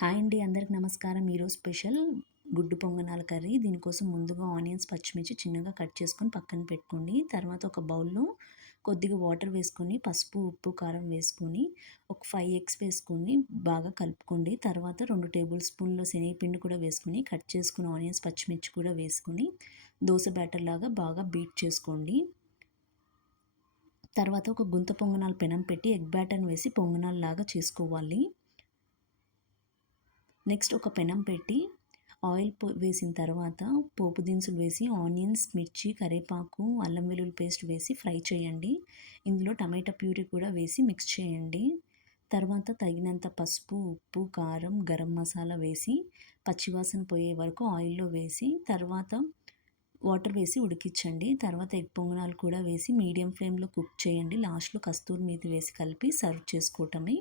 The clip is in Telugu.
హాయ్ అండి, అందరికి నమస్కారం. ఈరోజు స్పెషల్ గుడ్డు పొంగనాల కర్రీ. దీనికోసం ముందుగా ఆనియన్స్, పచ్చిమిర్చి చిన్నగా కట్ చేసుకొని పక్కన పెట్టుకోండి. తర్వాత ఒక బౌల్లో కొద్దిగా వాటర్ వేసుకొని పసుపు, ఉప్పు, కారం వేసుకొని ఒక 5 ఎగ్స్ వేసుకొని బాగా కలుపుకోండి. తర్వాత 2 టేబుల్ స్పూన్ల శనగపిండి కూడా వేసుకొని కట్ చేసుకున్న ఆనియన్స్, పచ్చిమిర్చి కూడా వేసుకొని దోశ బ్యాటర్ లాగా బాగా బీట్ చేసుకోండి. తర్వాత ఒక గుంత పొంగనాలు పెనం పెట్టి ఎగ్ బ్యాటర్ని వేసి పొంగనాలు లాగా చేసుకోవాలి. నెక్స్ట్ ఒక పెనం పెట్టి ఆయిల్ వేసిన తర్వాత పోపు దినుసులు వేసి ఆనియన్స్, మిర్చి, కరివేపాకు, అల్లం వెల్లుల్లి పేస్ట్ వేసి ఫ్రై చేయండి. ఇందులో టమాటా ప్యూరీ కూడా వేసి మిక్స్ చేయండి. తర్వాత తగినంత పసుపు, ఉప్పు, కారం, గరం మసాలా వేసి పచ్చివాసన పోయే వరకు ఆయిల్లో వేసి తర్వాత వాటర్ వేసి ఉడికించండి. తర్వాత ఎగ్ పొంగనాలు కూడా వేసి మీడియం ఫ్లేమ్లో కుక్ చేయండి. లాస్ట్లో కస్తూరి మేతి వేసి కలిపి సర్వ్ చేసుకోవటమే.